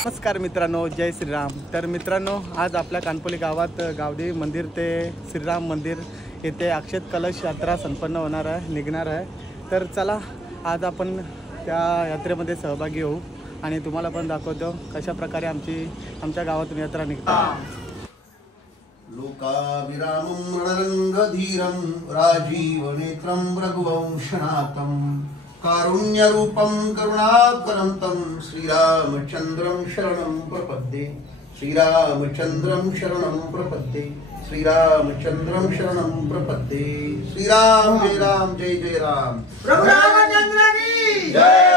नमस्कार मित्रांनो, जय श्रीराम। तर मित्रांनो, आज आपल्या कानपोली गावात गावदेवी मंदिर ते श्रीराम मंदिर येथे अक्षत कलश यात्रा संपन्न होणार आहे, निघणार आहे। तर चला आज आपण त्या यात्रेमध्ये सहभागी होऊ आणि तुम्हाला पण दाखवतो कशा प्रकारे आमच्या गावातून यात्रा निघते। लोकाविरामं रणरंगधीरं राजीवनेत्रं रघुवंशनाथं कारुण्यरूपं करुणाकरन्तं श्रीरामचन्द्रं शरणं प्रपद्ये श्रीरामचन्द्रं शरणं प्रपद्ये श्रीरामचन्द्रं शरणं प्रपद्ये। श्रीराम जय राम जय जय राम। प्रभु रामचंद्र की जय।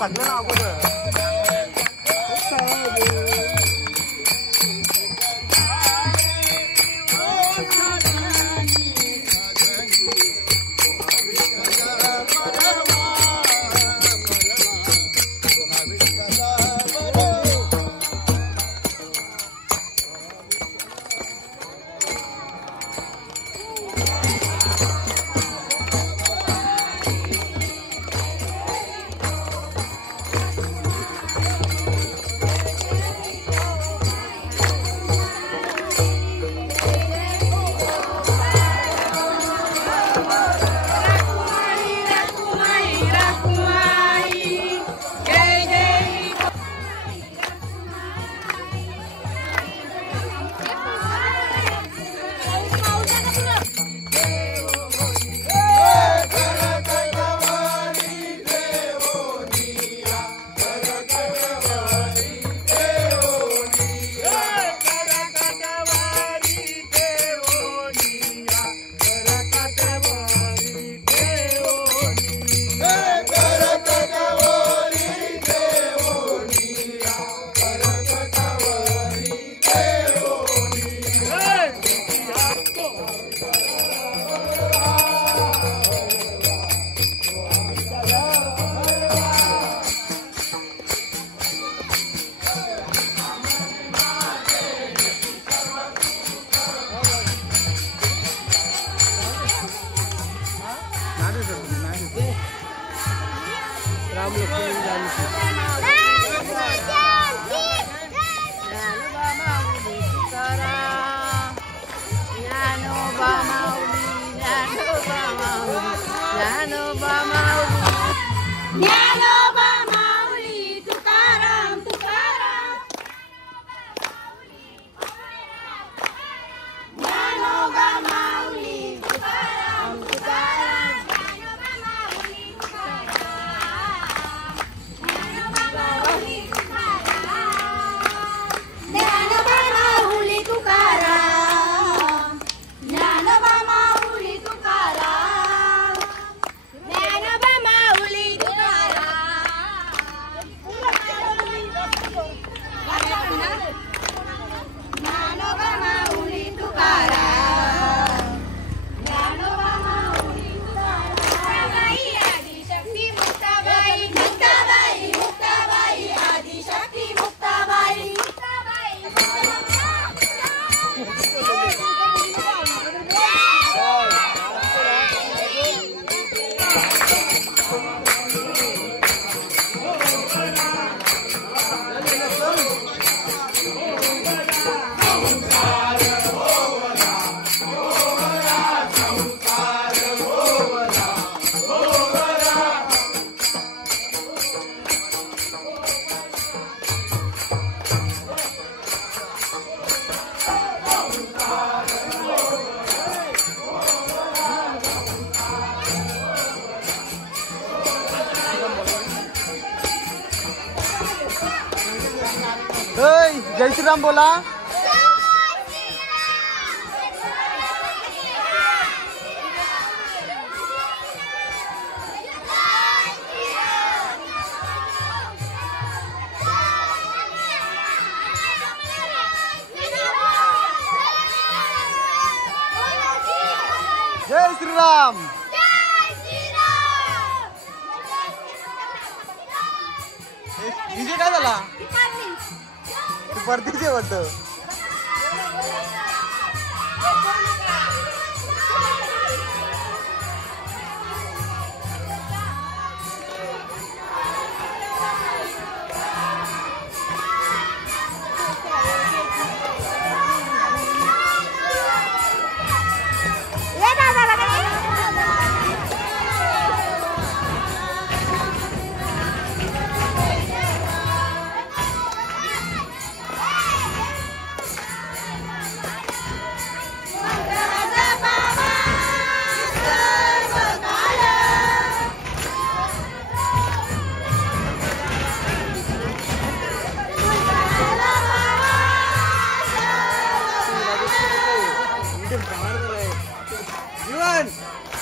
टाकलं ना अगोदर. जय श्रीराम बोला. जय श्रीराम. डीजे काय झाला परतीचे वाटतं.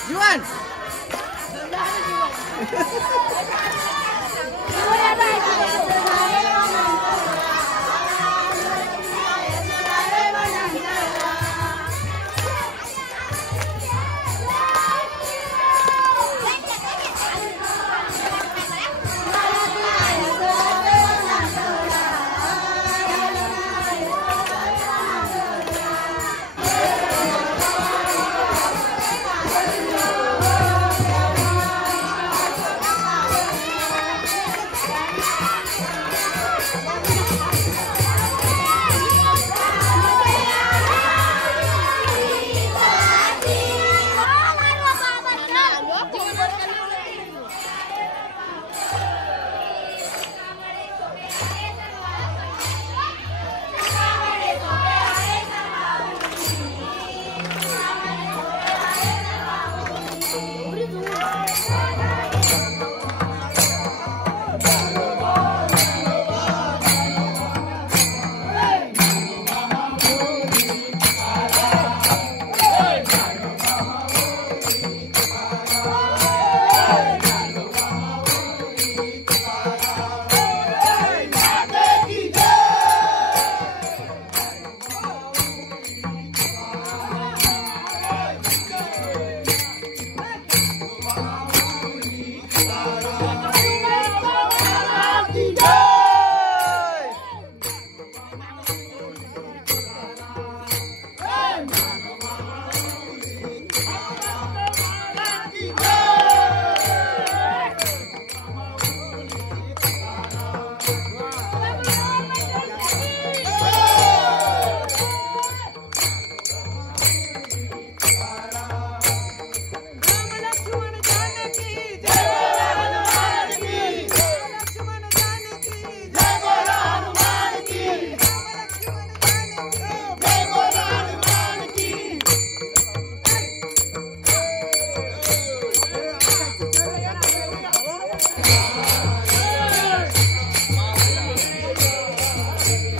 जीवन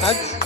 आज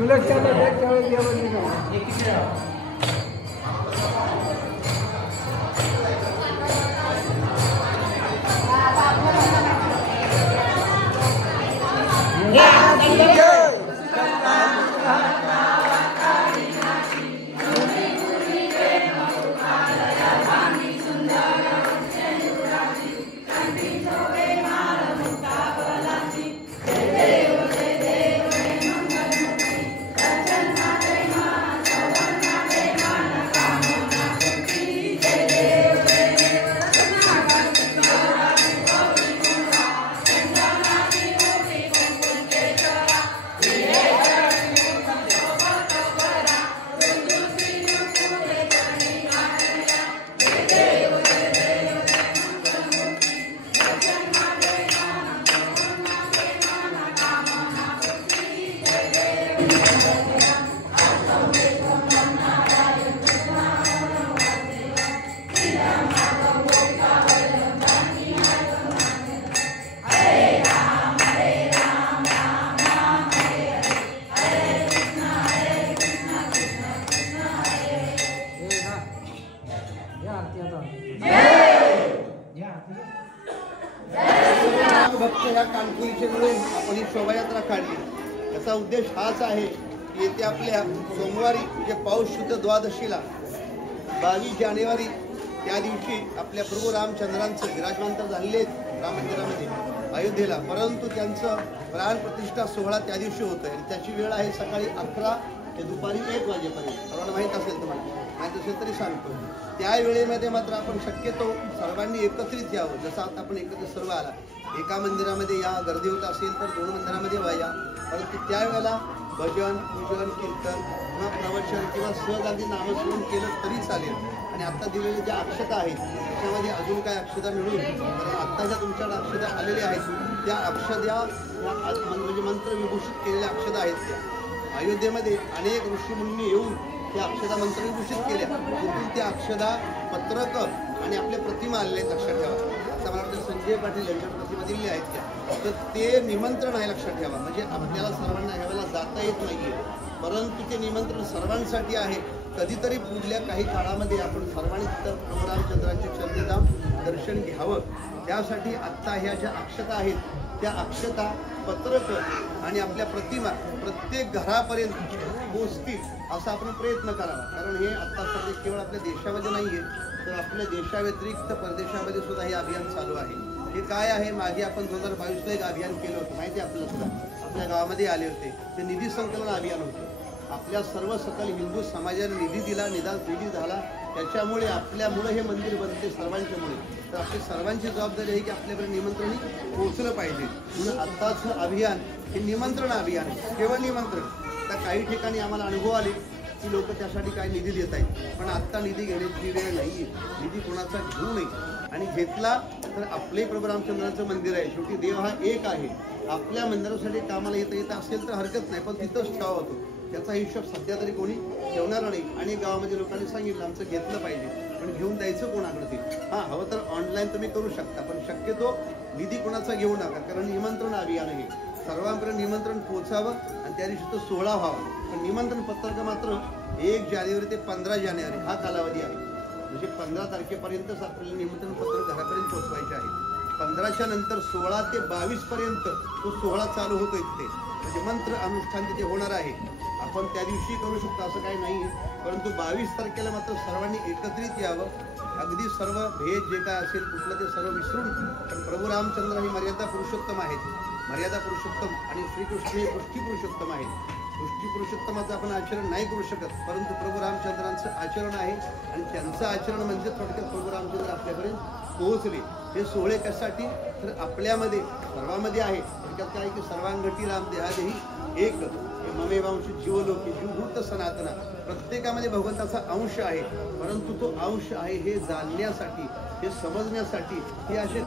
तुला त्यावेळेस भक्त या कानपुरीचे मिळून आपण ही शोभायात्रा काढली. याचा उद्देश हाच आहे की येत्या आपल्या सोमवारी म्हणजे पाऊस शुद्ध द्वादशीला 22 जानेवारी त्या दिवशी आपल्या प्रभू रामचंद्रांचं विराजमान तर झालेले आहेत राम मंदिरामध्ये अयोध्येला, परंतु त्यांचं प्राण प्रतिष्ठा सोहळा त्या दिवशी होतोय आणि त्याची वेळ आहे सकाळी 11 ते दुपारी 1 वाजेपर्यंत. सर्वांना माहीत असेल, तुम्हाला माहीत असेल तरी सांगतो. त्या वेळेमध्ये मात्र आपण शक्यतो सर्वांनी एकत्रित यावं. जसं आता आपण एकत्र सर्व आला एका मंदिरामध्ये या, गर्दी होत असेल तर 2 मंदिरामध्ये या, परंतु त्यावेळेला भजन पूजन कीर्तन किंवा प्रवचन किंवा सहज अगदी नामस्मरण केलं तरी चालेल. आणि आत्ता दिलेल्या ज्या अक्षता आहेत त्याच्यामध्ये अजून काय अक्षता मिळून, कारण आत्ता ज्या तुमच्याकडे अक्षता आलेल्या आहेत त्या अक्षता म्हणजे मंत्र विभूषित केलेल्या अक्षता आहेत. त्या अयोध्येमध्ये अनेक ऋषीमुनी येऊन त्या अक्षता मंत्र विभूषित केल्या, तिथून त्या अक्षता पत्रक आणि आपल्या प्रतिमा आलेल्या आहेत. लक्षात ठेवा, असं मला वाटतं संजय पाटील यांच्या प्रतिमा दिलेल्या आहेत त्या. तर ते निमंत्रण आहे, लक्षात ठेवा. म्हणजे आपल्याला सर्वांना ह्यावेळेला जाता येत नाहीये, परंतु ते निमंत्रण सर्वांसाठी आहे. कधीतरी पुढल्या काही काळामध्ये आपण सर्वांनी तिथं प्रभू रामचंद्रांचे चरणी जाऊन दर्शन घ्यावं. त्यासाठी आत्ता ह्या ज्या अक्षता आहेत त्या अक्षता, पत्रक आणि आपल्या प्रतिमा प्रत्येक घरापर्यंत पोचतील असा आपण प्रयत्न करावा. कारण हे आत्ता सध्या केवळ आपल्या देशामध्ये नाही आहे, तर आपल्या देशाव्यतिरिक्त परदेशामध्ये सुद्धा हे अभियान चालू आहे. हे काय आहे, मागे आपण 2022ला एक अभियान केलं होतं, माहिती आहे आपल्याला सुद्धा, आपल्या गावामध्ये आले होते. ते निधी संकलन अभियान होतं. आपल्या सर्व सकल हिंदू समाजाने निधी दिला, निधी झाला. त्याच्यामुळे आपल्यामुळे हे मंदिर बनते, सर्वांच्यामुळे. तर आपली सर्वांची जबाबदारी आहे की आपल्याकडे निमंत्रण पोहोचलं पाहिजे. म्हणून आत्ताचं अभियान हे निमंत्रण अभियान आहे, केवळ निमंत्रण. तर काही ठिकाणी आम्हाला अनुभव आले की लोक त्यासाठी काही निधी देत आहेत, पण आत्ता निधी घेण्याची वेळ नाही आहे. निधी कोणाचा घेऊ नये, आणि घेतला तर आपले प्रभू रामचंद्राचं मंदिर आहे. शेवटी देव हा एक आहे. आपल्या मंदिरासाठी कामाला येत असेल तर हरकत नाही, पण तिथंच ठेवा होतो. त्याचा हिशोब सध्या तरी कोणी ठेवणार नाही. आणि गावामध्ये लोकांनी सांगितलं आमचं घेतलं पाहिजे, पण घेऊन द्यायचं कोणाकडे ते. हां, हवं तर ऑनलाईन तुम्ही करू शकता, पण शक्यतो निधी कोणाचा घेऊ नका, कारण निमंत्रण अभियान आहे. सर्वांपर्यंत निमंत्रण पोहोचावं आणि त्या दिवशी तो सोहळा व्हावा. पण निमंत्रण पत्रक मात्र 1 जानेवारी ते 15 जानेवारी हा कालावधी आहे. म्हणजे 15 तारखेपर्यंतच आपल्याला निमंत्रण पत्र घरापर्यंत पोहोचवायचे आहे. 15च्या नंतर 16 ते 22 पर्यंत तो सोहळा चालू होतोय तिथे. म्हणजे मंत्र अनुष्ठान तिथे होणार आहे. आपण त्या दिवशी करू शकतो असं काही नाही, परंतु 22 तारखेला मात्र सर्वांनी एकत्रित यावं. अगदी सर्व भेद जे काय असेल कुठलं ते सर्व विसरून, पण प्रभू रामचंद्र हे मर्यादा पुरुषोत्तम आहेत. मर्यादा पुरुषोत्तम आणि श्रीकृष्ण हे पुष्टी पुरुषोत्तम आहेत. पुष्टी पुरुषोत्तमाचं आपण आचरण नाही करू शकत, परंतु प्रभू रामचंद्रांचं आचरण आहे. आणि त्यांचं आचरण म्हणजे थोडक्यात प्रभू रामचंद्र आपल्यापर्यंत पोहोचले. हे सोहळे कशासाठी, तर आपल्यामध्ये सर्वांमध्ये आहे. थोडक्यात काय की सर्वांगठी राम देहादेही एक ममेवांश जीवलोकी जीवभूत सनातना. प्रत्येकामध्ये भगवंताचा अंश आहे, परंतु तो अंश आहे हे जाणण्यासाठी, हे समजण्यासाठी हे असे